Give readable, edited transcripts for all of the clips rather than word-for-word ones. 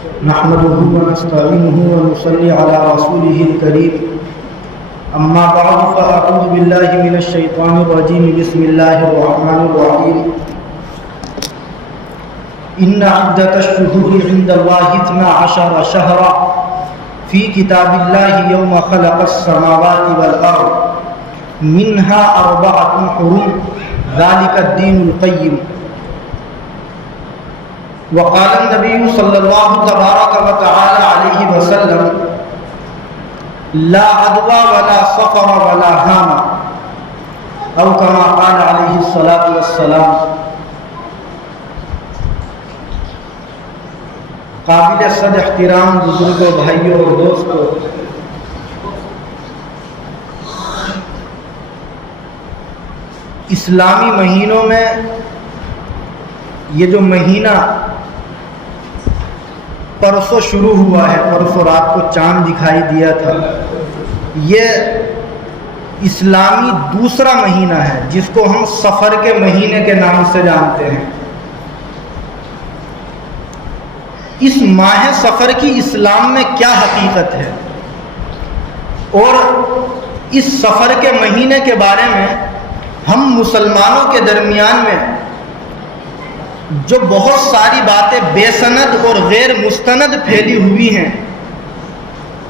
نحمده ونستعينه ونصلي على رسوله الكريم أما بعد فأعوذ بالله من الشيطان الرجيم بسم الله الرحمن الرحيم إن عدة الشهور عند الله 12 شهرا في كتاب الله يوم خلق السماوات والأرض منها 4 حرم ذلك الدين القيم وقال النبي صلى الله تبارك وتعالى عليه وسلم لا عدوى ولا صفر ولا هام او كما قال عليه الصلاة والسلام۔ قابل صد احترام بزرگوں، بھائیوں اور دوستوں، اسلامی مہینوں میں یہ جو مہینہ پرسوں شروع ہوا ہے، پرسوں رات کو چاند دکھائی دیا تھا، یہ اسلامی دوسرا مہینہ ہے جس کو ہم سفر کے مہینے کے نام سے جانتے ہیں۔ اس ماہ سفر کی اسلام میں کیا حقیقت ہے اور اس سفر کے مہینے کے بارے میں ہم مسلمانوں کے درمیان میں جو بہت ساری باتیں بے سند اور غیر مستند پھیلی ہوئی ہیں،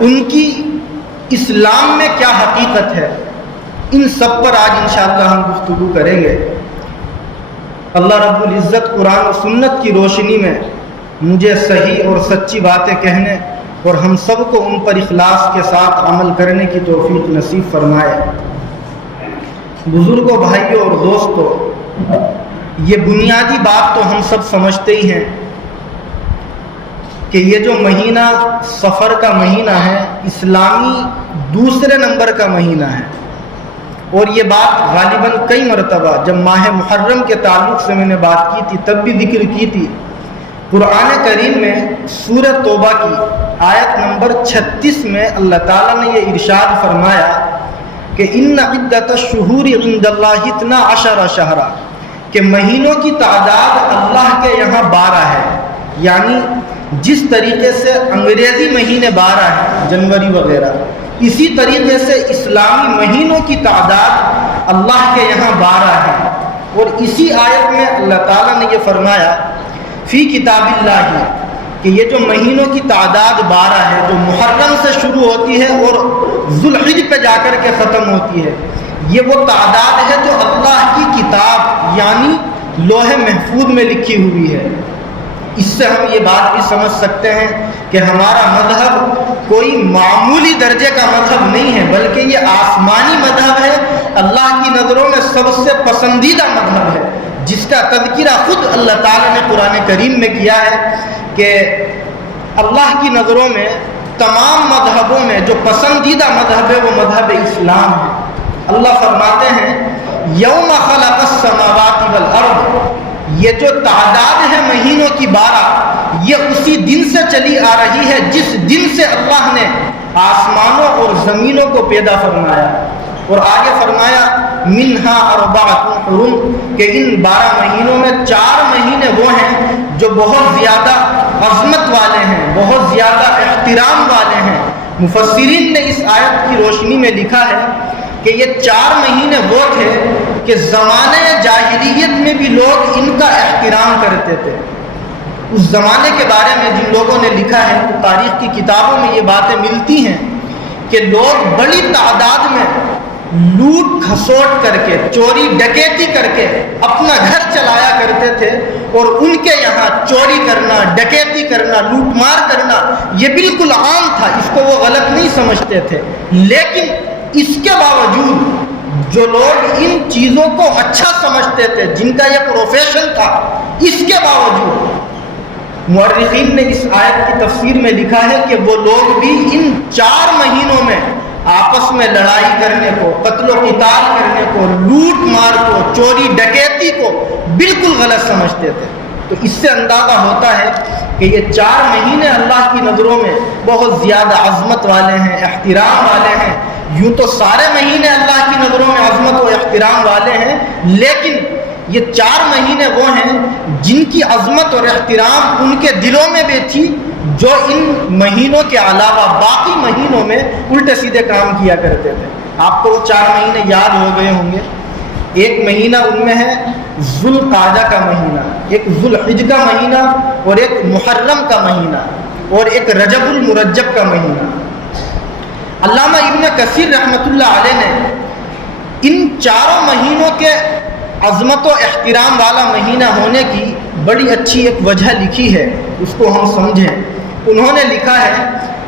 ان کی اسلام میں کیا حقیقت ہے، ان سب پر آج انشاءاللہ ہم گفتگو کریں گے۔ اللہ رب العزت قرآن و سنت کی روشنی میں مجھے صحیح اور سچی باتیں کہنے اور ہم سب کو ان پر اخلاص کے ساتھ عمل کرنے کی توفیق نصیب فرمائے۔ بزرگوں، بھائیوں اور دوستوں، یہ بنیادی بات تو ہم سب سمجھتے ہی ہیں کہ یہ جو مہینہ سفر کا مہینہ ہے، اسلامی دوسرے نمبر کا مہینہ ہے، اور یہ بات غالباً کئی مرتبہ جب ماہ محرم کے تعلق سے میں نے بات کی تھی تب بھی ذکر کی تھی۔ قرآن کریم میں سورہ توبہ کی آیت نمبر 36 میں اللہ تعالیٰ نے یہ ارشاد فرمایا کہ ان عدۃ الشہور عند اللہ 12 شہرا، کہ مہینوں کی تعداد اللہ کے یہاں 12 ہے، یعنی جس طریقے سے انگریزی مہینے 12 ہیں، جنوری وغیرہ، اسی طریقے سے اسلامی مہینوں کی تعداد اللہ کے یہاں 12 ہے۔ اور اسی آیت میں اللہ تعالیٰ نے یہ فرمایا فی کتاب اللہ، کہ یہ جو مہینوں کی تعداد 12 ہے، جو محرم سے شروع ہوتی ہے اور ذوالحج پہ جا کر کے ختم ہوتی ہے، یہ وہ تعداد ہے جو اللہ کی کتاب یعنی لوح محفوظ میں لکھی ہوئی ہے۔ اس سے ہم یہ بات بھی سمجھ سکتے ہیں کہ ہمارا مذہب کوئی معمولی درجے کا مذہب نہیں ہے، بلکہ یہ آسمانی مذہب ہے، اللہ کی نظروں میں سب سے پسندیدہ مذہب ہے، جس کا تذکرہ خود اللہ تعالیٰ نے قرآن کریم میں کیا ہے کہ اللہ کی نظروں میں تمام مذہبوں میں جو پسندیدہ مذہب ہے وہ مذہب اسلام ہے۔ اللہ فرماتے ہیں یوم خلق السماوات والارض، یہ جو تعداد ہے مہینوں کی 12، یہ اسی دن سے چلی آ رہی ہے جس دن سے اللہ نے آسمانوں اور زمینوں کو پیدا فرمایا۔ اور آگے فرمایا منہا 4 حرم، کہ ان 12 مہینوں میں 4 مہینے وہ ہیں جو بہت زیادہ عظمت والے ہیں، بہت زیادہ احترام والے ہیں۔ مفسرین نے اس آیت کی روشنی میں لکھا ہے کہ یہ 4 مہینے وہ تھے کہ زمانے جاہلیت میں بھی لوگ ان کا احترام کرتے تھے۔ اس زمانے کے بارے میں جن لوگوں نے لکھا ہے، تو تاریخ کی کتابوں میں یہ باتیں ملتی ہیں کہ لوگ بڑی تعداد میں لوٹ کھسوٹ کر کے، چوری ڈکیتی کر کے اپنا گھر چلایا کرتے تھے، اور ان کے یہاں چوری کرنا، ڈکیتی کرنا، لوٹ مار کرنا یہ بالکل عام تھا، اس کو وہ غلط نہیں سمجھتے تھے۔ لیکن اس کے باوجود جو لوگ ان چیزوں کو اچھا سمجھتے تھے، جن کا یہ پروفیشن تھا، اس کے باوجود مورخین نے اس آیت کی تفسیر میں لکھا ہے کہ وہ لوگ بھی ان 4 مہینوں میں آپس میں لڑائی کرنے کو، قتل و قتال کرنے کو، لوٹ مار کو، چوری ڈکیتی کو بالکل غلط سمجھتے تھے۔ تو اس سے اندازہ ہوتا ہے کہ یہ 4 مہینے اللہ کی نظروں میں بہت زیادہ عظمت والے ہیں، احترام والے ہیں۔ یوں تو سارے مہینے اللہ کی نظروں میں عظمت و احترام والے ہیں، لیکن یہ 4 مہینے وہ ہیں جن کی عظمت اور احترام ان کے دلوں میں بھی تھی جو ان مہینوں کے علاوہ باقی مہینوں میں الٹے سیدھے کام کیا کرتے تھے. آپ کو وہ 4 مہینے یاد ہو گئے ہوں گے. ایک مہینہ ان میں ہے ذوالقعدہ کا مہینہ، ایک ذوالحجہ کا مہینہ، اور ایک محرم کا مہینہ، اور ایک رجب المرجب کا مہینہ. علامہ ابن کثیر رحمۃ اللہ علیہ نے ان 4 مہینوں کے عظمت و احترام والا مہینہ ہونے کی بڑی اچھی ایک وجہ لکھی ہے، اس کو ہم سمجھیں. انہوں نے لکھا ہے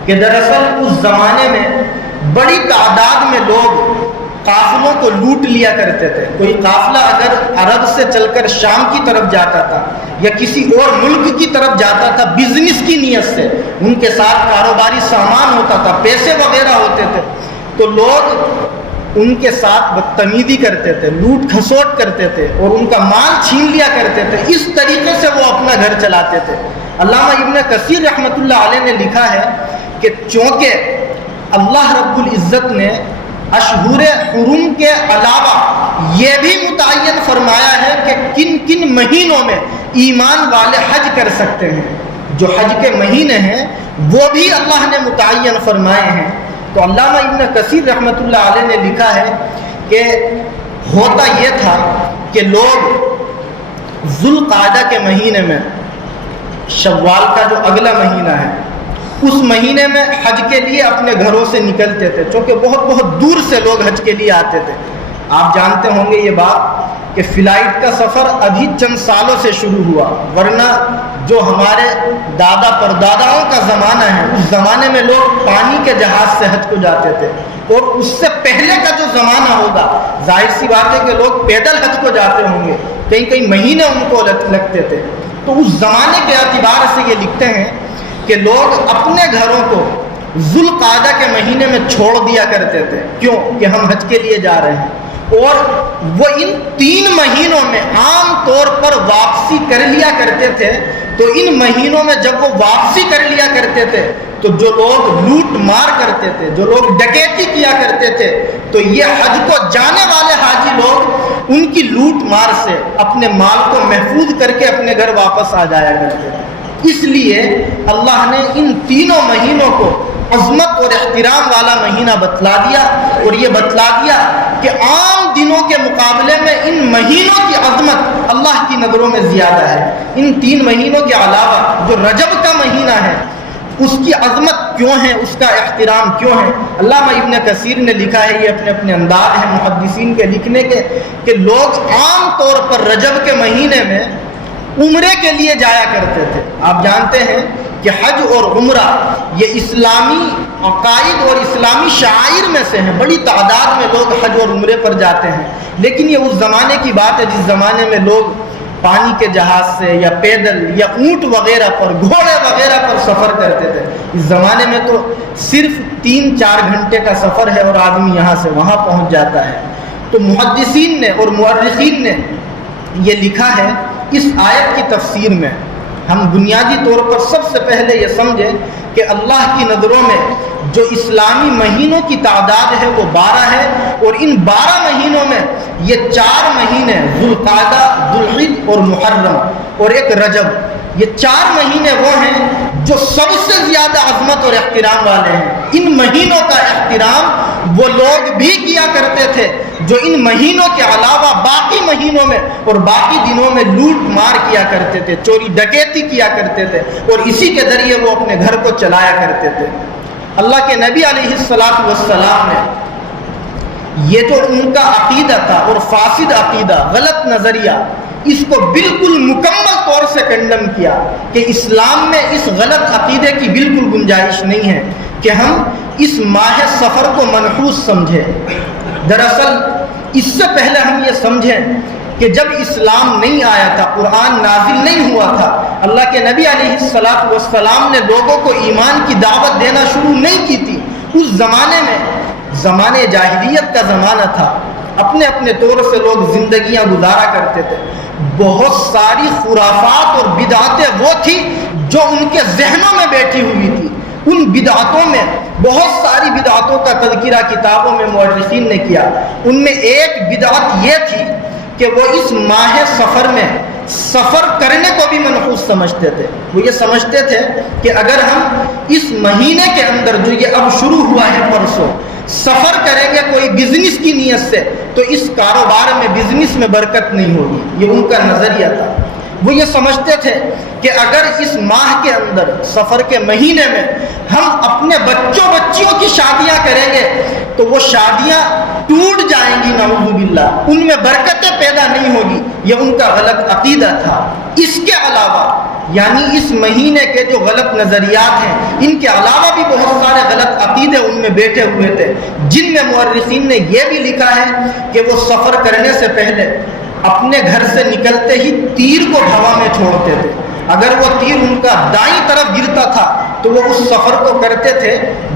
کہ دراصل اس زمانے میں بڑی تعداد میں لوگ قافلوں کو لوٹ لیا کرتے تھے. کوئی قافلہ اگر عرب سے چل کر شام کی طرف جاتا تھا یا کسی اور ملک کی طرف جاتا تھا بزنس کی نیت سے، ان کے ساتھ کاروباری سامان ہوتا تھا، پیسے وغیرہ ہوتے تھے، تو لوگ ان کے ساتھ بدتمیزی کرتے تھے، لوٹ کھسوٹ کرتے تھے اور ان کا مال چھین لیا کرتے تھے. اس طریقے سے وہ اپنا گھر چلاتے تھے. علامہ ابن کثیر رحمۃ اللہ علیہ نے لکھا ہے کہ چونکہ اللہ رب العزت نے اشہور حرم کے علاوہ یہ بھی متعین فرمایا ہے کہ کن کن مہینوں میں ایمان والے حج کر سکتے ہیں، جو حج کے مہینے ہیں وہ بھی اللہ نے متعین فرمائے ہیں. تو علامہ ابن کثیر رحمۃ اللہ علیہ نے لکھا ہے کہ ہوتا یہ تھا کہ لوگ ذوالقعدہ کے مہینے میں، شوال کا جو اگلا مہینہ ہے، اس مہینے میں حج کے لیے اپنے گھروں سے نکلتے تھے، چونکہ بہت بہت دور سے لوگ حج کے لیے آتے تھے. آپ جانتے ہوں گے یہ بات کہ فلائٹ کا سفر ابھی چند سالوں سے شروع ہوا، ورنہ جو ہمارے دادا پرداداؤں کا زمانہ ہے اس زمانے میں لوگ پانی کے جہاز سے حج کو جاتے تھے. اور اس سے پہلے کا جو زمانہ ہوگا ظاہر سی بات ہے کہ لوگ پیدل حج کو جاتے ہوں گے، کئی کئی مہینے ان کو لگتے تھے. تو اس زمانے کے اعتبار سے یہ لکھتے ہیں کہ لوگ اپنے گھروں کو ذوالقعدہ کے مہینے میں چھوڑ دیا کرتے تھے. کیوں؟ کہ ہم حج کے لیے جا رہے ہیں. اور وہ ان 3 مہینوں میں عام طور پر واپسی کر لیا کرتے تھے. تو ان مہینوں میں جب وہ واپسی کر لیا کرتے تھے تو جو لوگ لوٹ مار کرتے تھے، جو لوگ ڈکیتی کیا کرتے تھے، تو یہ حج کو جانے والے حاجی لوگ ان کی لوٹ مار سے اپنے مال کو محفوظ کر کے اپنے گھر واپس آ جایا کرتے تھے. اس لیے اللہ نے ان 3 مہینوں کو عظمت اور احترام والا مہینہ بتلا دیا، اور یہ بتلا دیا کہ عام دنوں کے مقابلے میں ان مہینوں کی عظمت اللہ کی نظروں میں زیادہ ہے. ان 3 مہینوں کے علاوہ جو رجب کا مہینہ ہے اس کی عظمت کیوں ہے، اس کا احترام کیوں ہے؟ علامہ ابن کثیر نے لکھا ہے، یہ اپنے اپنے انداز ہیں محدثین کے لکھنے کے، کہ لوگ عام طور پر رجب کے مہینے میں عمرے کے لیے جایا کرتے تھے. آپ جانتے ہیں کہ حج اور عمرہ یہ اسلامی عقائد اور اسلامی شعائر میں سے ہیں. بڑی تعداد میں لوگ حج اور عمرے پر جاتے ہیں. لیکن یہ اس زمانے کی بات ہے جس زمانے میں لوگ پانی کے جہاز سے یا پیدل یا اونٹ وغیرہ پر، گھوڑے وغیرہ پر سفر کرتے تھے. اس زمانے میں تو صرف 3-4 گھنٹے کا سفر ہے اور آدمی یہاں سے وہاں پہنچ جاتا ہے. تو محدثین نے اور مورخین نے یہ لکھا ہے اس آیت کی تفسیر میں. ہم بنیادی طور پر سب سے پہلے یہ سمجھیں کہ اللہ کی نظروں میں جو اسلامی مہینوں کی تعداد ہے وہ 12 ہے، اور ان 12 مہینوں میں یہ 4 مہینے ذوالقعدہ، ذوالحجہ اور محرم اور ایک رجب، یہ 4 مہینے وہ ہیں جو سب سے زیادہ عظمت اور احترام والے ہیں. ان مہینوں کا احترام وہ لوگ بھی کیا کرتے تھے جو ان مہینوں کے علاوہ باقی مہینوں میں اور باقی دنوں میں لوٹ مار کیا کرتے تھے، چوری ڈکیتی کیا کرتے تھے، اور اسی کے ذریعے وہ اپنے گھر کو چلایا کرتے تھے. اللہ کے نبی علیہ السلام نے یہ جو ان کا عقیدہ تھا اور فاسد عقیدہ، غلط نظریہ، اس کو بالکل مکمل طور سے کنڈم کیا کہ اسلام میں اس غلط عقیدے کی بالکل گنجائش نہیں ہے کہ ہم اس ماہ سفر کو منحوس سمجھیں. دراصل اس سے پہلے ہم یہ سمجھیں کہ جب اسلام نہیں آیا تھا، قرآن نازل نہیں ہوا تھا، اللہ کے نبی علیہ السلام نے لوگوں کو ایمان کی دعوت دینا شروع نہیں کی تھی. اس زمانے میں زمانے جاہلیت کا زمانہ تھا، اپنے اپنے طور سے لوگ زندگیاں گزارا کرتے تھے. بہت ساری خرافات اور بدعتیں وہ تھی جو ان کے ذہنوں میں بیٹھی ہوئی تھی. ان بدعتوں میں بہت ساری بدعتوں کا تذکرہ کتابوں میں مورخین نے کیا. ان میں ایک بدعت یہ تھی کہ وہ اس ماہ سفر میں سفر کرنے کو بھی منحوس سمجھتے تھے. وہ یہ سمجھتے تھے کہ اگر ہم اس مہینے کے اندر جو یہ اب شروع ہوا ہے پرسوں سفر کریں گے کوئی بزنس کی نیت سے تو اس کاروبار میں بزنس میں برکت نہیں ہوگی. یہ ان کا نظریہ تھا. وہ یہ سمجھتے تھے کہ اگر اس ماہ کے اندر سفر کے مہینے میں ہم اپنے بچیوں کی شادیاں کریں گے تو وہ شادیاں ٹوٹ جائیں گی نعوذ باللہ, ان میں برکتیں پیدا نہیں ہوگی. یہ ان کا غلط عقیدہ تھا. اس کے علاوہ یعنی اس مہینے کے جو غلط نظریات ہیں ان کے علاوہ بھی بہت سارے غلط عقیدے ان میں بیٹھے ہوئے تھے, جن میں مورخین نے یہ بھی لکھا ہے کہ وہ سفر کرنے سے پہلے اپنے گھر سے نکلتے ہی تیر کو ہوا میں چھوڑتے تھے. اگر وہ تیر ان کا دائیں طرف گرتا تھا تو وہ اس سفر کو کرتے تھے,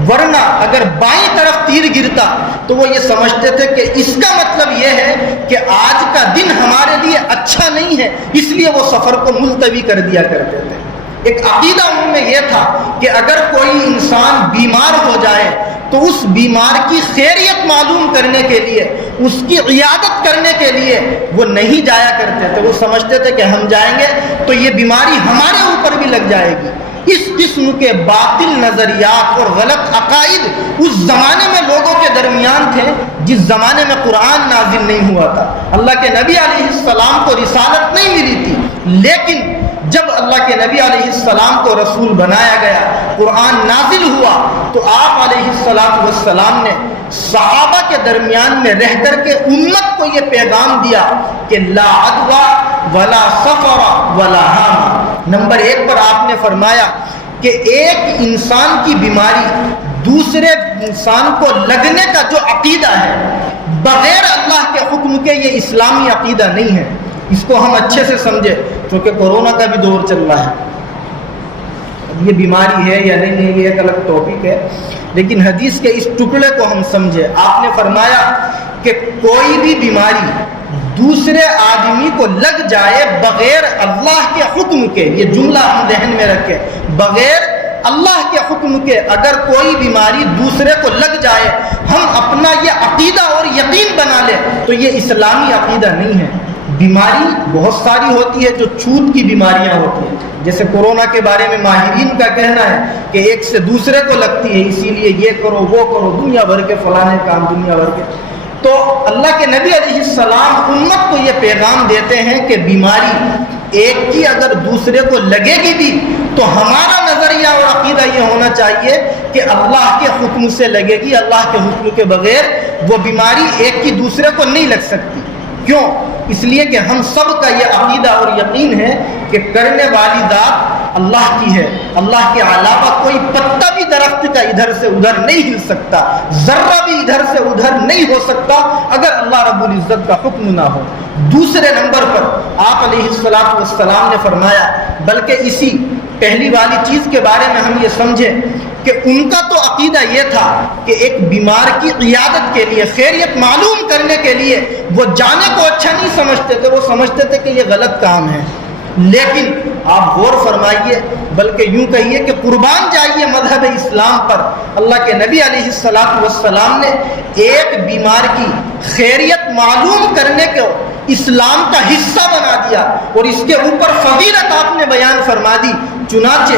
ورنہ اگر بائیں طرف تیر گرتا تو وہ یہ سمجھتے تھے کہ اس کا مطلب یہ ہے کہ آج کا دن ہمارے لیے اچھا نہیں ہے, اس لیے وہ سفر کو ملتوی کر دیا کرتے تھے. ایک عقیدہ ان میں یہ تھا کہ اگر کوئی انسان بیمار ہو جائے تو اس بیمار کی خیریت معلوم کرنے کے لیے, اس کی عیادت کرنے کے لیے وہ نہیں جایا کرتے تھے. وہ سمجھتے تھے کہ ہم جائیں گے تو یہ بیماری ہمارے اوپر بھی لگ جائے گی. اس قسم کے باطل نظریات اور غلط عقائد اس زمانے میں لوگوں کے درمیان تھے جس زمانے میں قرآن نازل نہیں ہوا تھا. اللہ کے نبی علیہ السلام کو رسالت نہیں ملی تھی, لیکن جب اللہ کے نبی علیہ السلام کو رسول بنایا گیا, قرآن نازل ہوا, تو آپ علیہ السلام نے صحابہ کے درمیان میں رہ کر کے امت کو یہ پیغام دیا کہ لا عدوى ولا سفر ولا حام. نمبر 1 پر آپ نے فرمایا کہ ایک انسان کی بیماری دوسرے انسان کو لگنے کا جو عقیدہ ہے بغیر اللہ کے حکم کے یہ اسلامی عقیدہ نہیں ہے. اس کو ہم اچھے سے سمجھے کیونکہ کورونا کا بھی دور چل رہا ہے. یہ بیماری ہے یا نہیں ہے یہ ایک الگ ٹاپک ہے, لیکن حدیث کے اس ٹکڑے کو ہم سمجھے. آپ نے فرمایا کہ کوئی بھی بیماری دوسرے آدمی کو لگ جائے بغیر اللہ کے حکم کے, یہ جملہ ہم ذہن میں رکھیں, بغیر اللہ کے حکم کے اگر کوئی بیماری دوسرے کو لگ جائے, ہم اپنا یہ عقیدہ اور یقین بنا لیں تو یہ اسلامی عقیدہ نہیں ہے. بیماری بہت ساری ہوتی ہے جو چھوت کی بیماریاں ہوتی ہیں, جیسے کورونا کے بارے میں ماہرین کا کہنا ہے کہ ایک سے دوسرے کو لگتی ہے, اسی لیے یہ کرو وہ کرو, دنیا بھر کے فلانے کام دنیا بھر کے. تو اللہ کے نبی علیہ السلام امت کو یہ پیغام دیتے ہیں کہ بیماری ایک کی اگر دوسرے کو لگے گی بھی تو ہمارا نظریہ اور عقیدہ یہ ہونا چاہیے کہ اللہ کے حکم سے لگے گی, اللہ کے حکم کے بغیر وہ بیماری ایک کی دوسرے کو نہیں لگ سکتی. کیوں؟ اس لیے کہ ہم سب کا یہ عقیدہ اور یقین ہے کہ کرنے والی ذات اللہ کی ہے. اللہ کے علاوہ کوئی پتا بھی درخت کا ادھر سے ادھر نہیں ہل سکتا, ذرہ بھی ادھر سے ادھر نہیں ہو سکتا اگر اللہ رب العزت کا حکم نہ ہو. دوسرے نمبر پر آپ علیہ السلام نے فرمایا, بلکہ اسی پہلی والی چیز کے بارے میں ہم یہ سمجھیں کہ ان کا تو عقیدہ یہ تھا کہ ایک بیمار کی عیادت کے لیے, خیریت معلوم کرنے کے لیے وہ جانے کو اچھا نہیں سمجھتے تھے, وہ سمجھتے تھے کہ یہ غلط کام ہے. لیکن آپ غور فرمائیے, بلکہ یوں کہیے کہ قربان جائیے مذہب اسلام پر, اللہ کے نبی علیہ السلام نے ایک بیمار کی خیریت معلوم کرنے کو اسلام کا حصہ بنا دیا اور اس کے اوپر فضیلت آپ نے بیان فرما دی. چنانچہ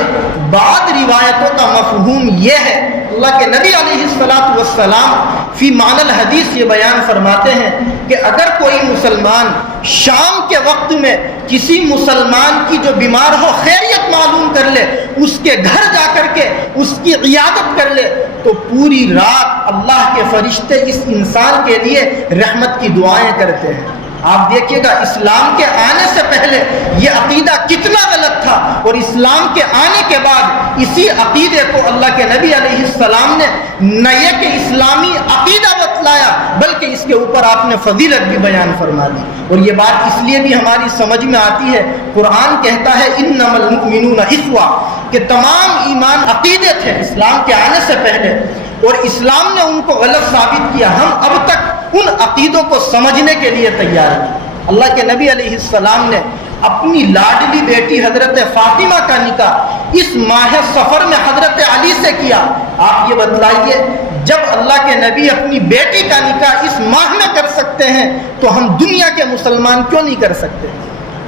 بعض روایتوں کا مفہوم یہ ہے, اللہ کے نبی علیہ السلام فی معنی الحدیث یہ بیان فرماتے ہیں کہ اگر کوئی مسلمان شام کے وقت میں کسی مسلمان کی جو بیمار ہو خیریت معلوم کر لے, اس کے گھر جا کر کے اس کی عیادت کر لے, تو پوری رات اللہ کے فرشتے اس انسان کے لیے رحمت کی دعائیں کرتے ہیں. آپ دیکھیے گا اسلام کے آنے سے پہلے یہ عقیدہ کتنا غلط تھا, اور اسلام کے آنے کے بعد اسی عقیدے کو اللہ کے نبی علیہ السلام نے نہ یہ کہ اسلامی عقیدہ بتلایا بلکہ اس کے اوپر آپ نے فضیلت بھی بیان فرما دی. اور یہ بات اس لیے بھی ہماری سمجھ میں آتی ہے, قرآن کہتا ہے انما المؤمنون اخوہ, کہ تمام ایمان عقیدے تھے اسلام کے آنے سے پہلے, اور اسلام نے ان کو غلط ثابت کیا. ہم اب تک ان عقیدوں کو سمجھنے کے لیے تیار ہیں. اللہ کے نبی علیہ السلام نے اپنی لاڈلی بیٹی حضرت فاطمہ کا نکاح اس ماہ سفر میں حضرت علی سے کیا. آپ یہ بتلائیے, جب اللہ کے نبی اپنی بیٹی کا نکاح اس ماہ میں کر سکتے ہیں تو ہم دنیا کے مسلمان کیوں نہیں کر سکتے؟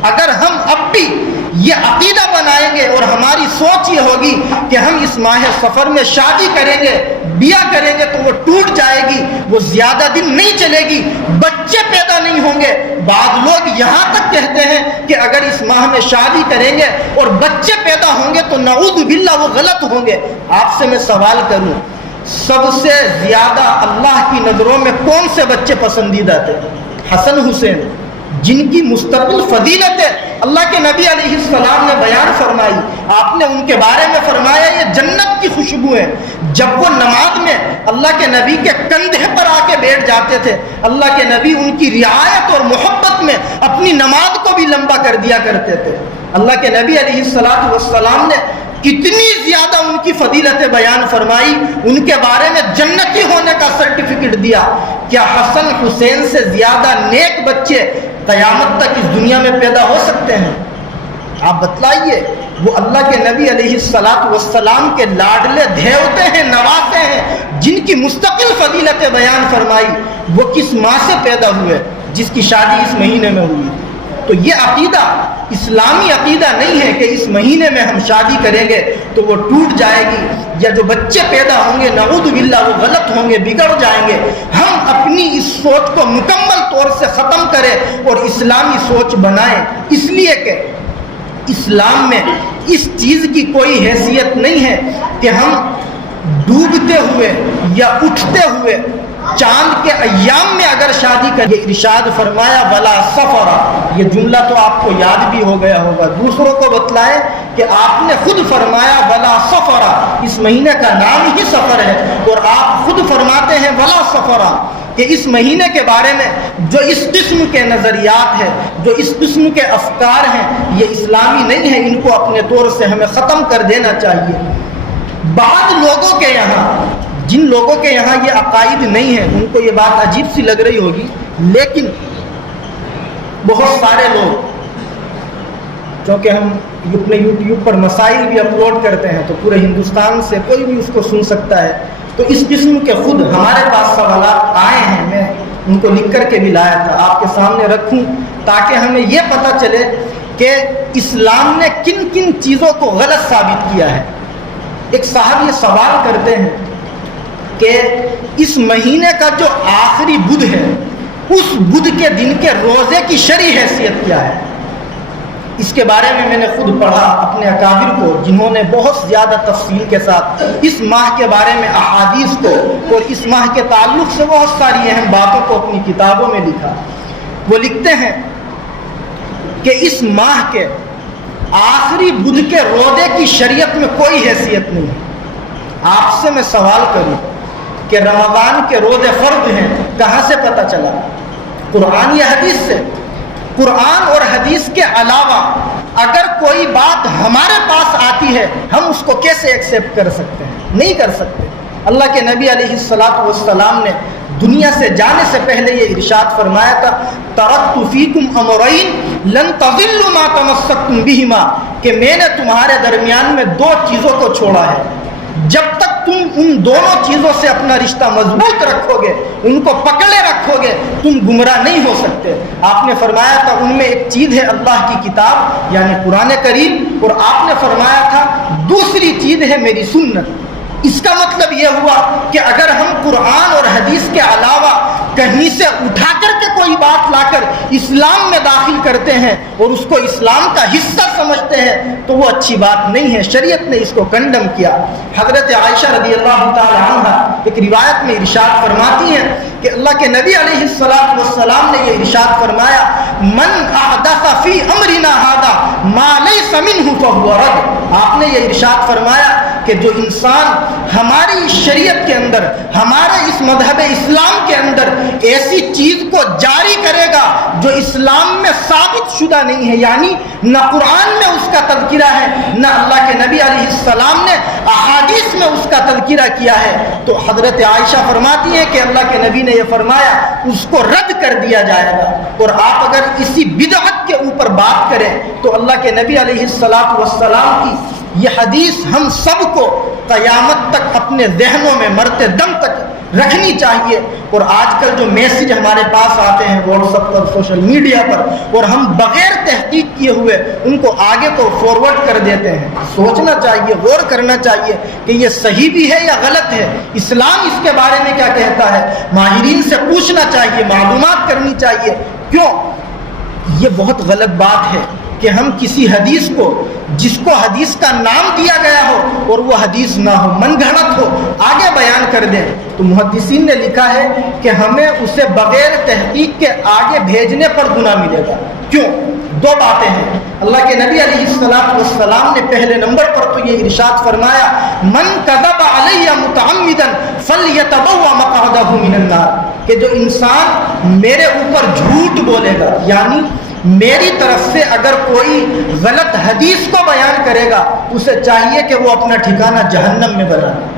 اگر ہم اب بھی یہ عقیدہ بنائیں گے اور ہماری سوچ یہ ہوگی کہ ہم اس ماہ سفر میں شادی کریں گے، بیاہ کریں گے، تو وہ ٹوٹ جائے گی، وہ زیادہ دن نہیں چلے گی، بچے پیدا نہیں ہوں گے۔ بعض لوگ یہاں تک کہتے ہیں کہ اگر اس ماہ میں شادی کریں گے اور بچے پیدا ہوں گے تو نعوذ باللہ وہ غلط ہوں گے۔ آپ سے میں سوال کروں، سب سے زیادہ اللہ کی نظروں میں کون سے بچے پسندیدہ تھے؟ حسن حسین، جن کی مستقل فضیلت ہے اللہ کے نبی علیہ السلام نے بیان فرمائی۔ آپ نے ان کے بارے میں فرمایا یہ جنت کی خوشبو ہے۔ جب وہ نماز میں اللہ کے نبی کے کندھے پر آ کے بیٹھ جاتے تھے، اللہ کے نبی ان کی رعایت اور محبت میں اپنی نماز کو بھی لمبا کر دیا کرتے تھے۔ اللہ کے نبی علیہ السلام نے اتنی زیادہ ان کی فضیلتیں بیان فرمائی، ان کے بارے میں جنتی ہونے کا سرٹیفکیٹ دیا۔ کیا حسن حسین سے زیادہ نیک بچے قیامت تک اس دنیا میں پیدا ہو سکتے ہیں؟ آپ بتلائیے۔ وہ اللہ کے نبی علیہ السلام کے لاڈلے دھیوتے ہیں، نواسے ہیں، جن کی مستقل فضیلتیں بیان فرمائی، وہ کس ماہ سے پیدا ہوئے؟ جس کی شادی اس مہینے میں ہوئی۔ تو یہ عقیدہ اسلامی عقیدہ نہیں ہے کہ اس مہینے میں ہم شادی کریں گے تو وہ ٹوٹ جائے گی، یا جو بچے پیدا ہوں گے نعوذ باللہ وہ غلط ہوں گے، بگڑ جائیں گے۔ ہم اپنی اس سوچ کو مکمل طور سے ختم کریں اور اسلامی سوچ بنائیں، اس لیے کہ اسلام میں اس چیز کی کوئی حیثیت نہیں ہے کہ ہم ڈوبتے ہوئے یا اٹھتے ہوئے چاند کے ایام میں اگر شادی کریں۔ ارشاد فرمایا ولا سفر، یہ جملہ تو آپ کو یاد بھی ہو گیا ہوگا، دوسروں کو بتلائیں کہ آپ نے خود فرمایا ولا سفر، اس مہینے کا نام ہی سفر ہے، اور آپ خود فرماتے ہیں ولا سفر، کہ اس مہینے کے بارے میں جو اس قسم کے نظریات ہیں، جو اس قسم کے افکار ہیں، یہ اسلامی نہیں ہے، ان کو اپنے طور سے ہمیں ختم کر دینا چاہیے۔ بعض لوگوں کے یہاں، جن لوگوں کے یہاں یہ عقائد نہیں ہیں، ان کو یہ بات عجیب سی لگ رہی ہوگی، لیکن بہت سارے لوگ، چونکہ ہم اپنے یوٹیوب پر مسائل بھی اپلوڈ کرتے ہیں تو پورے ہندوستان سے کوئی بھی اس کو سن سکتا ہے، تو اس قسم کے خود ہمارے پاس سوالات آئے ہیں، میں ان کو لکھ کر کے بھی لایا تھا، آپ کے سامنے رکھوں تاکہ ہمیں یہ پتہ چلے کہ اسلام نے کن کن چیزوں کو غلط ثابت کیا ہے۔ ایک صاحب یہ سوال کرتے ہیں کہ اس مہینے کا جو آخری بدھ ہے، اس بدھ کے دن کے روزے کی شرعی حیثیت کیا ہے؟ اس کے بارے میں نے خود پڑھا اپنے اکابر کو، جنہوں نے بہت زیادہ تفصیل کے ساتھ اس ماہ کے بارے میں احادیث کو اور اس ماہ کے تعلق سے بہت ساری اہم باتوں کو اپنی کتابوں میں لکھا۔ وہ لکھتے ہیں کہ اس ماہ کے آخری بدھ کے روزے کی شریعت میں کوئی حیثیت نہیں ہے۔ آپ سے میں سوال کروں کہ رمضان کے روزے فرض ہیں، کہاں سے پتہ چلا؟ قرآن یا حدیث سے؟ قرآن اور حدیث کے علاوہ اگر کوئی بات ہمارے پاس آتی ہے ہم اس کو کیسے ایکسیپٹ کر سکتے ہیں؟ نہیں کر سکتے۔ اللہ کے نبی علیہ السلام نے دنیا سے جانے سے پہلے یہ ارشاد فرمایا تھا ترکت فیکم امرین لن تضلوا ما تمسکتم بہما، کہ میں نے تمہارے درمیان میں دو چیزوں کو چھوڑا ہے، جب تک تم ان دونوں چیزوں سے اپنا رشتہ مضبوط رکھو گے، ان کو پکڑے رکھو گے، تم گمراہ نہیں ہو سکتے۔ آپ نے فرمایا تھا ان میں ایک چیز ہے اللہ کی کتاب یعنی قرآن کریم، اور آپ نے فرمایا تھا دوسری چیز ہے میری سنت۔ اس کا مطلب یہ ہوا کہ اگر ہم قرآن اور حدیث کے علاوہ کہیں سے اٹھا کر کے کوئی بات لا کر اسلام میں داخل کرتے ہیں اور اس کو اسلام کا حصہ سمجھتے ہیں تو وہ اچھی بات نہیں ہے، شریعت نے اس کو کنڈم کیا۔ حضرت عائشہ رضی اللہ تعالی عنہ ایک روایت میں ارشاد فرماتی ہیں کہ اللہ کے نبی علیہ السلام نے یہ ارشاد فرمایا من احدث فی امرنا ھذا ما لیس منہ فہو رد۔ آپ نے یہ ارشاد فرمایا کہ جو انسان ہماری شریعت کے اندر، ہمارے اس مذہب اسلام کے اندر ایسی چیز کو جاری کرے گا جو اسلام میں ثابت شدہ نہیں ہے، یعنی نہ قرآن میں اس کا تذکرہ ہے نہ اللہ کے نبی علیہ السلام نے احادیث میں اس کا تذکرہ کیا ہے، تو حضرت عائشہ فرماتی ہیں کہ اللہ کے نبی نے یہ فرمایا اس کو رد کر دیا جائے گا۔ اور آپ اگر اسی بدعت کے اوپر بات کریں تو اللہ کے نبی علیہ السلام کی یہ حدیث ہم سب کو قیامت تک اپنے ذہنوں میں مرتے دم تک رکھنی چاہیے. اور آج کل جو میسیج ہمارے پاس آتے ہیں واٹس ایپ پر, سوشل میڈیا پر, اور ہم بغیر تحقیق کیے ہوئے ان کو آگے کو فارورڈ کر دیتے ہیں. سوچنا چاہیے, غور کرنا چاہیے کہ یہ صحیح بھی ہے یا غلط ہے, اسلام اس کے بارے میں کیا کہتا ہے. ماہرین سے پوچھنا چاہیے, معلومات کرنی چاہیے. کیوں؟ یہ بہت غلط بات ہے کہ ہم کسی حدیث کو, جس کو حدیث کا نام دیا گیا ہو اور وہ حدیث نہ ہو, من گھڑت ہو, آگے بیان کر دیں. تو محدثین نے لکھا ہے کہ ہمیں اسے بغیر تحقیق کے آگے بھیجنے پر گناہ ملے گا. کیوں؟ دو باتیں ہیں. اللہ کے نبی علیہ السلام نے پہلے نمبر پر تو یہ ارشاد فرمایا, من کذب علی متعمدا فلیتبوأ مقعدہ من النار, کہ جو انسان میرے اوپر جھوٹ بولے گا, یعنی میری طرف سے اگر کوئی غلط حدیث کو بیان کرے گا, اسے چاہیے کہ وہ اپنا ٹھکانہ جہنم میں بنائے.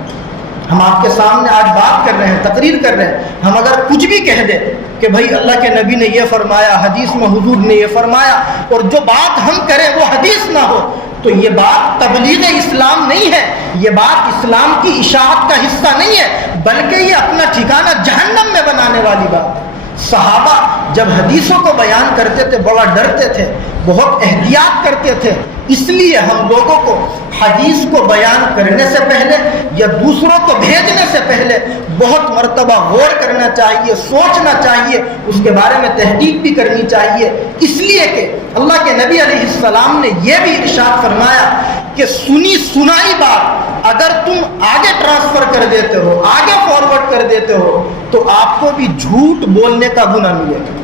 ہم آپ کے سامنے آج بات کر رہے ہیں, تقریر کر رہے ہیں, ہم اگر کچھ بھی کہہ دیں کہ بھائی اللہ کے نبی نے یہ فرمایا, حدیث میں حضور نے یہ فرمایا, اور جو بات ہم کریں وہ حدیث نہ ہو, تو یہ بات تبلیغ اسلام نہیں ہے, یہ بات اسلام کی اشاعت کا حصہ نہیں ہے, بلکہ یہ اپنا ٹھکانہ جہنم میں بنانے والی بات. صحابہ جب حدیثوں کو بیان کرتے تھے بڑا ڈرتے تھے, بہت احتیاط کرتے تھے. اس لیے ہم لوگوں کو حدیث کو بیان کرنے سے پہلے یا دوسروں کو بھیجنے سے پہلے بہت مرتبہ غور کرنا چاہیے, سوچنا چاہیے, اس کے بارے میں تحقیق بھی کرنی چاہیے. اس لیے کہ اللہ کے نبی علیہ السلام نے یہ بھی ارشاد فرمایا کہ سنی سنائی بات اگر تم آگے ٹرانسفر کر دیتے ہو, آگے فارورڈ کر دیتے ہو, تو آپ کو بھی جھوٹ بولنے کا گناہ ملے گا.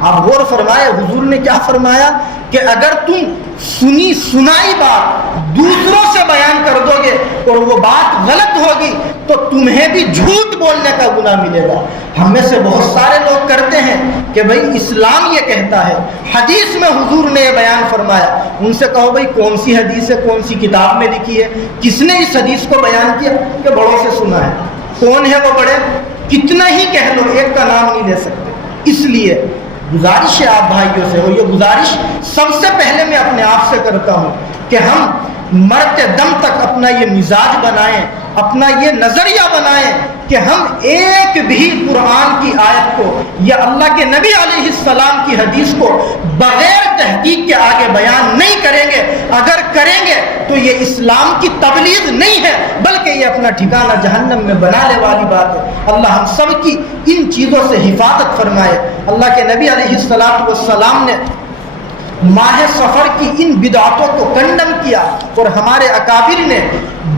آپ غور فرمائے, حضور نے کیا فرمایا کہ اگر تم سنی سنائی بات دوسروں سے بیان کر دو گے اور وہ بات غلط ہوگی تو تمہیں بھی جھوٹ بولنے کا گناہ ملے گا. ہم میں سے بہت سارے لوگ کرتے ہیں کہ بھائی اسلام یہ کہتا ہے, حدیث میں حضور نے یہ بیان فرمایا. ان سے کہو بھائی کون سی حدیث ہے, کون سی کتاب میں لکھی ہے, کس نے اس حدیث کو بیان کیا؟ کہ بڑوں سے سنا ہے. کون ہے وہ بڑے؟ کتنا ہی کہہ لو, ایک کا نام نہیں لے سکتے. اس لیے گزارش ہے آپ بھائیوں سے, اور یہ گزارش سب سے پہلے میں اپنے آپ سے کرتا ہوں کہ ہم مرتے دم تک اپنا یہ مزاج بنائیں, اپنا یہ نظریہ بنائیں کہ ہم ایک بھی قرآن کی آیت کو یا اللہ کے نبی علیہ السلام کی حدیث کو بغیر تحقیق کے آگے بیان نہیں کریں گے. اگر کریں گے تو یہ اسلام کی تبلیغ نہیں ہے, بلکہ یہ اپنا ٹھکانہ جہنم میں بنانے والی بات ہے. اللہ ہم سب کی ان چیزوں سے حفاظت فرمائے. اللہ کے نبی علیہ السلام نے ماہ سفر کی ان بدعتوں کو کنڈم کیا, اور ہمارے اکابر نے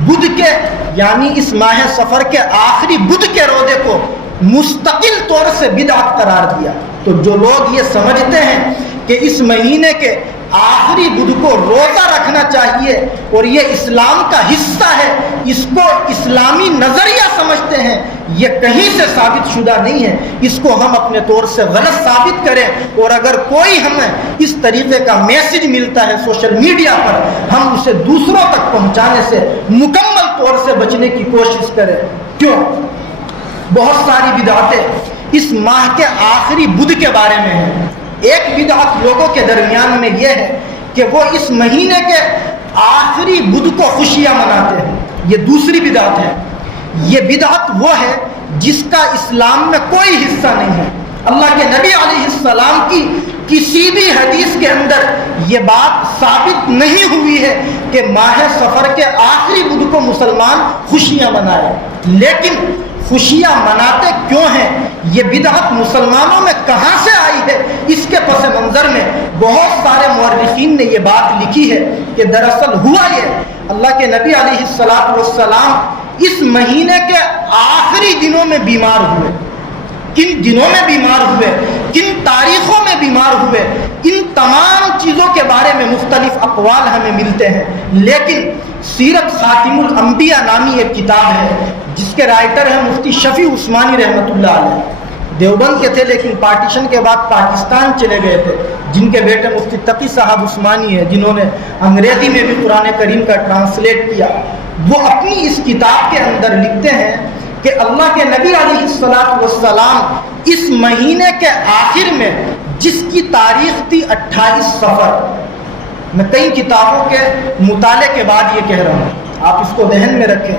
بدھ کے یعنی اس ماہ سفر کے آخری بدھ کے روزے کو مستقل طور سے بدعت قرار دیا. تو جو لوگ یہ سمجھتے ہیں کہ اس مہینے کے آخری بدھ کو روزہ رکھنا چاہیے اور یہ اسلام کا حصہ ہے, اس کو اسلامی نظریہ سمجھتے ہیں, یہ کہیں سے ثابت شدہ نہیں ہے. اس کو ہم اپنے طور سے غلط ثابت کریں, اور اگر کوئی ہمیں اس طریقے کا میسج ملتا ہے سوشل میڈیا پر, ہم اسے دوسروں تک پہنچانے سے مکمل طور سے بچنے کی کوشش کریں. کیوں؟ بہت ساری بدعتیں اس ماہ کے آخری بدھ کے بارے میں ہیں. ایک بدعت لوگوں کے درمیان میں یہ ہے کہ وہ اس مہینے کے آخری بدھ کو خوشیاں مناتے ہیں. یہ دوسری بدعت ہے. یہ بدعت وہ ہے جس کا اسلام میں کوئی حصہ نہیں ہے. اللہ کے نبی علیہ السلام کی کسی بھی حدیث کے اندر یہ بات ثابت نہیں ہوئی ہے کہ ماہ سفر کے آخری بدھ کو مسلمان خوشیاں منائے. لیکن خوشیاں مناتے کیوں ہیں, یہ بدعت مسلمانوں میں کہاں سے آئی ہے, اس کے پس منظر میں بہت سارے مورخین نے یہ بات لکھی ہے کہ دراصل ہوا یہ, اللہ کے نبی علیہ السلام اس مہینے کے آخری دنوں میں بیمار ہوئے. کن دنوں میں بیمار ہوئے, کن تاریخوں میں بیمار ہوئے, ان تمام چیزوں کے بارے میں مختلف اقوال ہمیں ملتے ہیں. لیکن سیرت خاتم الانبیاء نامی ایک کتاب ہے جس کے رائٹر ہیں مفتی شفیع عثمانی رحمۃ اللہ علیہ. دیوبند کے تھے لیکن پارٹیشن کے بعد پاکستان چلے گئے تھے, جن کے بیٹے مفتی تقی صاحب عثمانی ہیں جنہوں نے انگریزی میں بھی قرآن کریم کا ٹرانسلیٹ کیا. وہ اپنی اس کتاب کے اندر لکھتے ہیں کہ اللہ کے نبی علیہ السلام اس مہینے کے آخر میں, جس کی تاریخ تھی 28 صفر, میں کئی کتابوں کے مطالعے کے بعد یہ کہہ رہا ہوں, آپ اس کو ذہن میں رکھیں.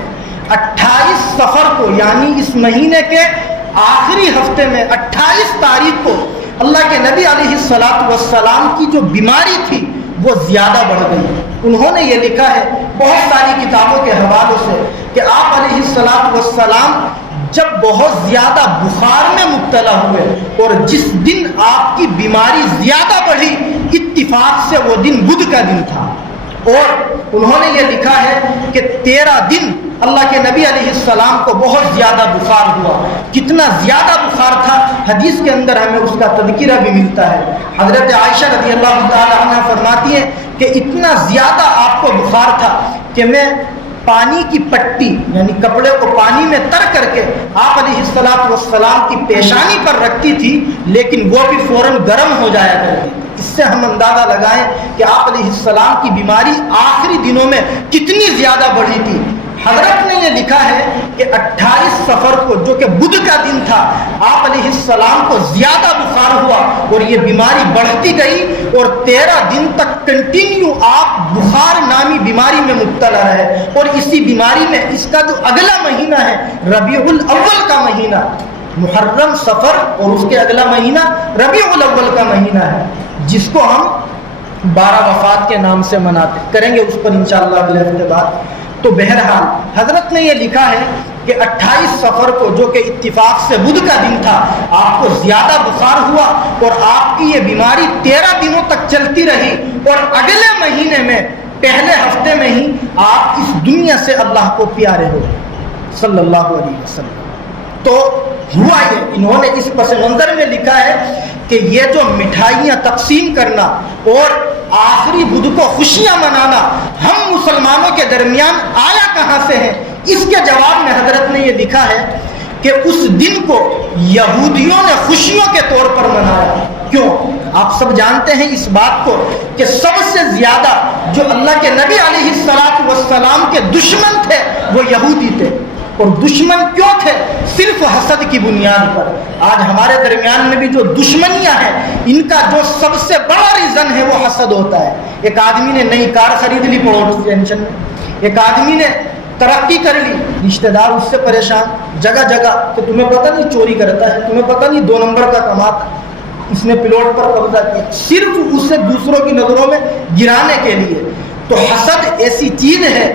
28 صفر کو یعنی اس مہینے کے آخری ہفتے میں 28 تاریخ کو اللہ کے نبی علیہ الصلوۃ والسلام کی جو بیماری تھی وہ زیادہ بڑھ گئی. انہوں نے یہ لکھا ہے بہت ساری کتابوں کے حوالوں سے کہ آپ علیہ الصلوۃ والسلام جب بہت زیادہ بخار میں مبتلا ہوئے اور جس دن آپ کی بیماری زیادہ بڑھی, اتفاق سے وہ دن بدھ کا دن تھا. اور انہوں نے یہ لکھا ہے کہ 13 دن اللہ کے نبی علیہ السلام کو بہت زیادہ بخار ہوا. کتنا زیادہ بخار تھا حدیث کے اندر ہمیں اس کا تذکرہ بھی ملتا ہے. حضرت عائشہ رضی اللہ تعالی عنہ فرماتی ہے کہ اتنا زیادہ آپ کو بخار تھا کہ میں پانی کی پٹی یعنی کپڑے کو پانی میں تر کر کے آپ علیہ الصلوۃ والسلام کی پیشانی پر رکھتی تھی, لیکن وہ بھی فوراً گرم ہو جایا کرتی تھی. اس سے ہم اندازہ لگائیں کہ آپ علیہ السلام کی بیماری آخری دنوں میں کتنی زیادہ بڑھی تھی. حضرت نے یہ لکھا ہے کہ 28 صفر کو جو کہ بدھ کا دن تھا آپ علیہ السلام کو زیادہ بخار ہوا اور یہ بیماری بڑھتی گئی اور 13 دن تک کنٹینیو آپ بخار نامی بیماری میں مبتلا رہے. اور اسی بیماری میں اس کا جو اگلا مہینہ ہے ربیع الاول کا مہینہ, محرم صفر اور اس کے اگلا مہینہ ربیع الاول کا مہینہ ہے جس کو ہم 12 وفات کے نام سے مناتے کریں گے, اس پر انشاءاللہ اگلے ہفتے بعد. تو بہرحال حضرت نے یہ لکھا ہے کہ 28 صفر کو جو کہ اتفاق سے بدھ کا دن تھا آپ کو زیادہ بخار ہوا اور آپ کی یہ بیماری 13 دنوں تک چلتی رہی اور اگلے مہینے میں پہلے ہفتے میں ہی آپ اس دنیا سے اللہ کو پیارے ہو صلی اللہ علیہ وسلم. تو ہوا یہ, انہوں نے اس پس منظر میں لکھا ہے کہ یہ جو مٹھائیاں تقسیم کرنا اور آخری بدھ کو خوشیاں منانا ہم مسلمانوں کے درمیان آیا کہاں سے ہے. اس کے جواب میں حضرت نے یہ لکھا ہے کہ اس دن کو یہودیوں نے خوشیوں کے طور پر منایا. کیوں؟ آپ سب جانتے ہیں اس بات کو کہ سب سے زیادہ جو اللہ کے نبی علیہ الصلوۃ والسلام کے دشمن تھے وہ یہودی تھے. اور دشمن کیوں تھے؟ صرف حسد کی بنیاد پر. آج ہمارے درمیان میں بھی جو دشمنیاں ہیں ان کا جو سب سے بڑا ریزن ہے وہ حسد ہوتا ہے. ایک آدمی نے نئی کار خرید لی پڑوس ٹینشن میں, ایک آدمی نے ترقی کر لی, رشتہ دار اس سے پریشان, جگہ جگہ کہ تمہیں پتہ نہیں چوری کرتا ہے, تمہیں پتہ نہیں 2 نمبر کا کماتا, اس نے پلاٹ پر قبضہ کیا, صرف اسے دوسروں کی نظروں میں گرانے کے لیے. تو حسد ایسی چیز ہے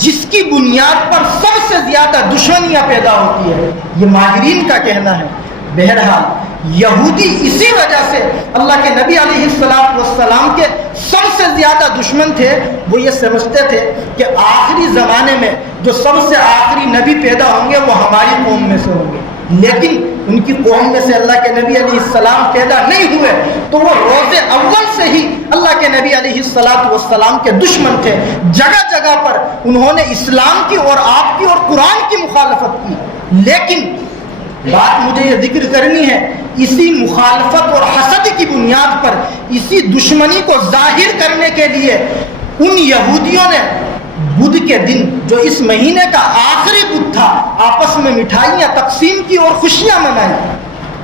جس کی بنیاد پر سب سے زیادہ دشمنیاں پیدا ہوتی ہے, یہ ماہرین کا کہنا ہے. بہرحال یہودی اسی وجہ سے اللہ کے نبی علیہ الصلوۃ والسلام کے سب سے زیادہ دشمن تھے. وہ یہ سمجھتے تھے کہ آخری زمانے میں جو سب سے آخری نبی پیدا ہوں گے وہ ہماری قوم میں سے ہوں گے, لیکن ان کی قوم میں سے اللہ کے نبی علیہ السلام پیدا نہیں ہوئے. تو وہ روز اول سے ہی اللہ کے نبی علیہ الصلوۃ والسلام کے دشمن تھے. جگہ جگہ پر انہوں نے اسلام کی اور آپ کی اور قرآن کی مخالفت کی. لیکن بات مجھے یہ ذکر کرنی ہے, اسی مخالفت اور حسد کی بنیاد پر اسی دشمنی کو ظاہر کرنے کے لیے ان یہودیوں نے بدھ کے دن جو اس مہینے کا آخری بدھ تھا آپس میں مٹھائیاں تقسیم کی اور خوشیاں منائی.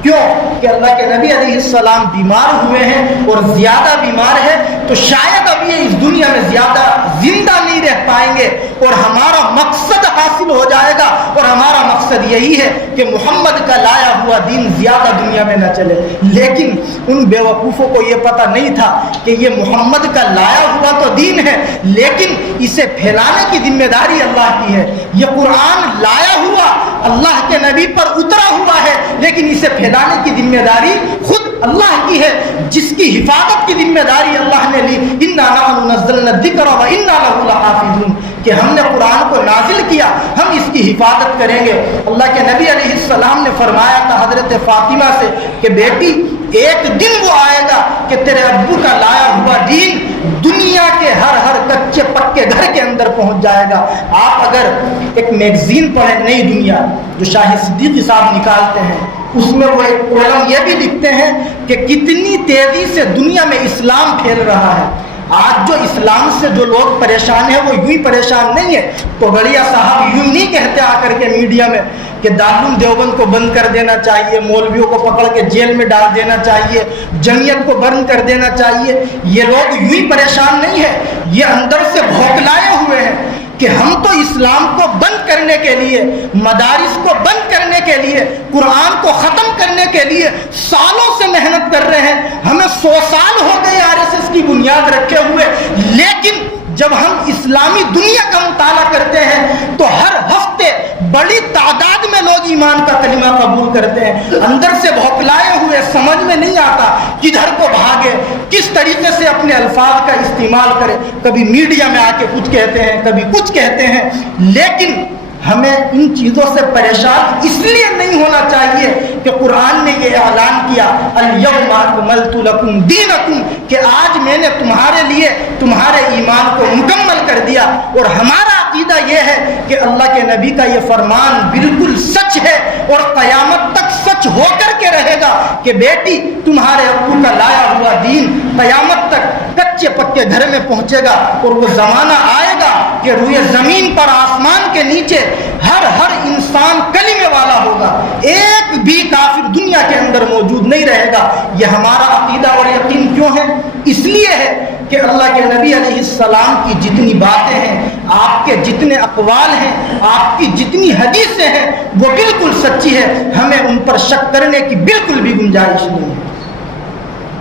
کیوں کہ اللہ کے نبی علیہ السلام بیمار ہوئے ہیں اور زیادہ بیمار ہے تو شاید اب یہ اس دنیا میں زیادہ زندہ نہیں رہ پائیں گے اور ہمارا مقصد حاصل ہو جائے گا. اور ہمارا مقصد یہی ہے کہ محمد کا لایا ہوا دین زیادہ دنیا میں نہ چلے. لیکن ان بیوقوفوں کو یہ پتہ نہیں تھا کہ یہ محمد کا لایا ہوا تو دین ہے لیکن اسے پھیلانے کی ذمہ داری اللہ کی ہے. یہ قرآن لایا ہوا اللہ کے نبی پر اترا ہوا ہے لیکن اسے پھیلانے کی ذمہ داری خود اللہ کی ہے, جس کی حفاظت کی ذمہ داری اللہ نے لی. انا نحن نزلنا الذکر وانا له لحافظون, کہ ہم نے قرآن کو نازل کیا, ہم اس کی حفاظت کریں گے. اللہ کے نبی علیہ السلام نے فرمایا تھا حضرت فاطمہ سے کہ بیٹی ایک دن وہ آئے گا کہ تیرے ابو کا لایا ہوا دین دنیا کے ہر کچے پکے گھر کے اندر پہنچ جائے گا. آپ اگر ایک میگزین پڑھیں نئی دنیا جو شاہد صدیقی صاحب نکالتے ہیں, اس میں وہ ایک کالم یہ بھی لکھتے ہیں کہ کتنی تیزی سے دنیا میں اسلام پھیل رہا ہے. آج جو اسلام سے جو لوگ پریشان ہیں وہ یوں ہی پریشان نہیں ہے. تو گڑیا صاحب یوں نہیں کہتے آ کر کے میڈیا میں کہ دارالعلوم دیوبند کو بند کر دینا چاہیے، مولویوں کو پکڑ کے جیل میں ڈال دینا چاہیے، جمعیت کو بند کر دینا چاہیے، یہ لوگ یوں ہی پریشان نہیں ہیں، یہ اندر سے بھوکلائے ہوئے ہیں کہ ہم تو اسلام کو بند کرنے کے لیے، مدارس کو بند کرنے کے لیے، قرآن کو ختم کرنے کے لیے سالوں سے محنت کر رہے ہیں، ہمیں 100 سال ہو گئے RSS کی بنیاد رکھے ہوئے، لیکن جب ہم اسلامی دنیا کا مطالعہ کرتے ہیں تو ہر ہفتے بڑی تعداد میں لوگ ایمان کا کلمہ قبول کرتے ہیں، اندر سے بھوکلائے ہوئے، سمجھ میں نہیں آتا کدھر کو بھاگے، کس طریقے سے اپنے الفاظ کا استعمال کرے، کبھی میڈیا میں آ کے کچھ کہتے ہیں، کبھی کچھ کہتے ہیں، لیکن ہمیں ان چیزوں سے پریشان اس لیے نہیں ہونا چاہیے کہ قرآن نے یہ اعلان کیا الیوم اکملت لکم دینکم، کہ آج میں نے تمہارے لیے تمہارے ایمان کو مکمل کر دیا، اور ہمارا عقیدہ یہ ہے کہ اللہ کے نبی کا یہ فرمان بالکل سچ ہے اور قیامت تک سچ ہو کر کے رہے گا کہ بیٹی تمہارے ابو کا لایا ہوا دین قیامت تک کچے پکے گھر میں پہنچے گا، اور وہ زمانہ آئے گا کہ روئے زمین پر آسمان کے نیچے ہر انسان کلمے والا ہوگا، ایک بھی کافر دنیا کے اندر موجود نہیں رہے گا۔ یہ ہمارا عقیدہ اور یقین کیوں ہے؟ اس لیے ہے کہ اللہ کے نبی علیہ السلام کی جتنی باتیں ہیں، آپ کے جتنے اقوال ہیں، آپ کی جتنی حدیثیں ہیں، وہ بالکل سچی ہے، ہمیں ان پر شک کرنے کی بالکل بھی گنجائش نہیں ہے۔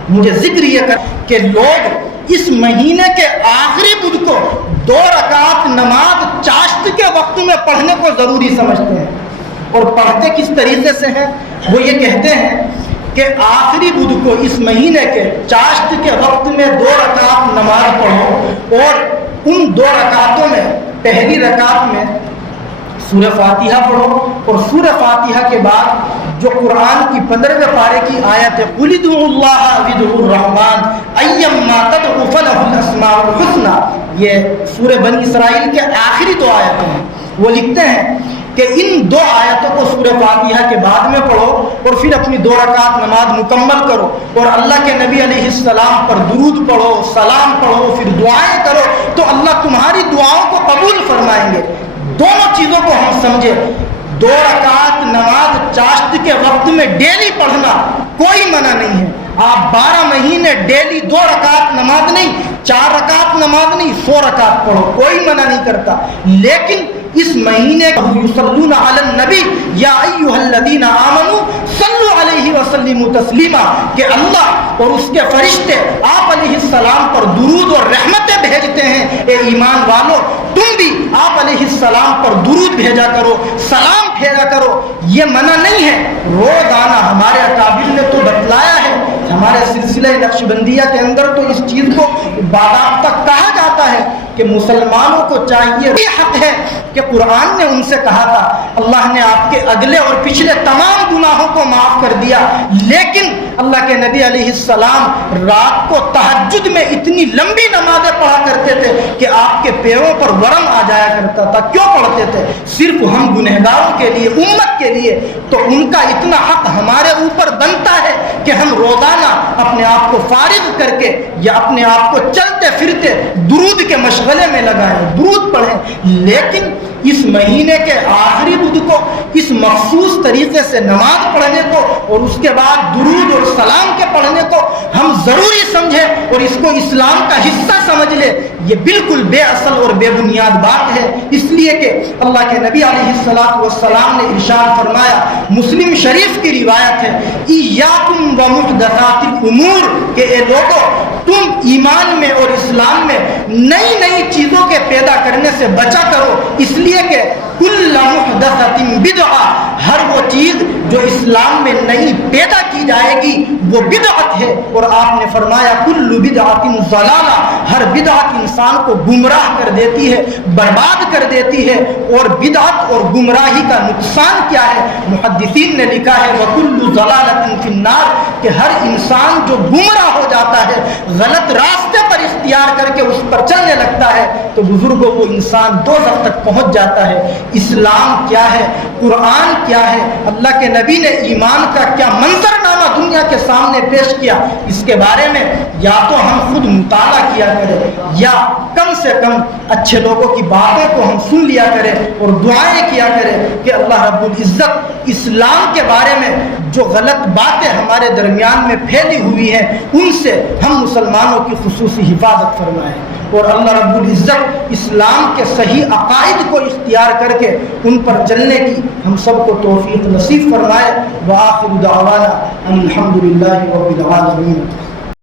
مجھے ذکر یہ کر کہ لوگ اس مہینے کے آخری بدھ کو 2 رکعت نماز چاشت کے وقت میں پڑھنے کو ضروری سمجھتے ہیں، اور پڑھتے کس طریقے سے ہیں؟ وہ یہ کہتے ہیں کہ آخری بدھ کو اس مہینے کے چاشت کے وقت میں 2 رکعت نماز پڑھو، اور ان 2 رکعتوں میں پہلی رکعت میں سورہ فاتحہ پڑھو، اور سورہ فاتحہ کے بعد جو قرآن کی 15ویں پارے کی آیت ہے قُلِ ادْعُوا اللَّهَ أَوِ ادْعُوا الرَّحْمَٰنَ أَيَّمَّا تَدْعُوا فَلَهُ الْأَسْمَاءُ الْحُسْنَىٰ، یہ سورہ بنی اسرائیل کے آخری 2 آیتیں ہیں۔ وہ لکھتے ہیں کہ ان 2 آیتوں کو سورہ فاتحہ کے بعد میں پڑھو، اور پھر اپنی 2 رکعت نماز مکمل کرو، اور اللہ کے نبی علیہ السلام پر درود پڑھو، سلام پڑھو، پھر دعائیں کرو، تو اللہ تمہاری دعاؤں کو قبول فرمائیں گے۔ دونوں چیزوں کو ہم سمجھے، 2 رکعت نماز چاشت کے وقت میں ڈیلی پڑھنا کوئی منع نہیں ہے، آپ 12 مہینے ڈیلی 2 رکعت نماز نہیں، 4 رکعت نماز نہیں، 100 رکعت پڑھو، کوئی منع نہیں کرتا، لیکن اس مہینے یصلون علی النبی یا ایھا الذین آمنوا صلوا علیہ وسلموا تسلیما، کہ اللہ اور اس کے فرشتے آپ علیہ السلام پر درود اور رحمتیں بھیجتے ہیں، اے ایمان والو تم بھی آپ علیہ السلام پر درود بھیجا کرو، سلام پھیرا کرو۔ یہ منع نہیں ہے، روزانہ ہمارے اکابر نے تو بتلایا ہے، ہمارے سلسلہ نقشبندیہ کے اندر تو اس چیز کو باضابطہ کہا جاتا ہے کہ مسلمانوں کو چاہیے، یہ حق ہے کہ قرآن نے ان سے کہا تھا اللہ نے آپ کے اگلے اور پچھلے تمام گناہوں کو معاف کر دیا، لیکن اللہ کے نبی علیہ السلام رات کو تہجد میں اتنی لمبی نمازیں پڑھا کرتے تھے کہ آپ کے پیروں پر ورم آ جایا کرتا تھا۔ کیوں پڑھتے تھے؟ صرف ہم گنہگاروں کے لیے، امت کے لیے، تو ان کا اتنا حق ہمارے اوپر بنتا ہے کہ ہم روزانہ اپنے آپ کو فارغ کر کے یا اپنے آپ کو چلتے پھرتے درود کے مشغلے میں لگائیں، درود پڑھیں، لیکن اس مہینے کے آخری بدھ کو اس مخصوص طریقے سے نماز پڑھنے کو اور اس کے بعد درود اور سلام کے پڑھنے کو ہم ضروری سمجھیں اور اس کو اسلام کا حصہ سمجھ لیں، یہ بالکل بے اصل اور بے بنیاد بات ہے، اس لیے کہ اللہ کے نبی علیہ السلام نے ارشاد فرمایا، مسلم شریف کی روایت ہے، ایاکم ومحدثات الامور، کہ اے لوگو تم ایمان میں اور اسلام میں نئی نئی چیزوں کے پیدا کرنے سے بچا کرو، اس لیے کہ کل محدثۃ بدعہ، ہر وہ چیز جو اسلام میں نئی پیدا کی جائے گی وہ بدعت ہے، اور آپ نے فرمایا کل بدعۃ ضلالہ، ہر بدعت انسان کو گمراہ کر دیتی ہے، برباد کر دیتی ہے، اور بدعت اور گمراہی کا نقصان کیا ہے؟ محدثین نے لکھا ہے وَكُلُّ ضَلَالَةٍ فِي النَّارِ، کہ ہر انسان جو گمراہ ہو جاتا ہے، غلط راستے پر اختیار کر کے اس پر چلنے لگتا ہے، تو بزرگوں وہ انسان دوزخ تک پہنچ جاتا ہے۔ اسلام کیا ہے؟ قرآن کیا ہے؟ اللہ کے نبی نے ایمان کا کیا منظر کارنامہ دنیا کے سامنے پیش کیا، اس کے بارے میں یا تو ہم خود مطالعہ کیا کریں یا کم سے کم اچھے لوگوں کی باتیں کو ہم سن لیا کریں اور دعائیں کیا کریں کہ اللہ رب العزت اسلام کے بارے میں جو غلط باتیں ہمارے درمیان میں پھیلی ہوئی ہیں ان سے ہم مسلمانوں کی خصوصی حفاظت فرمائیں، اور اللہ رب العزت اسلام کے صحیح عقائد کو اختیار کر کے ان پر چلنے کی ہم سب کو توفیق نصیب فرمائے۔ وآخر دعوانا ان الحمد للہ رب العالمین۔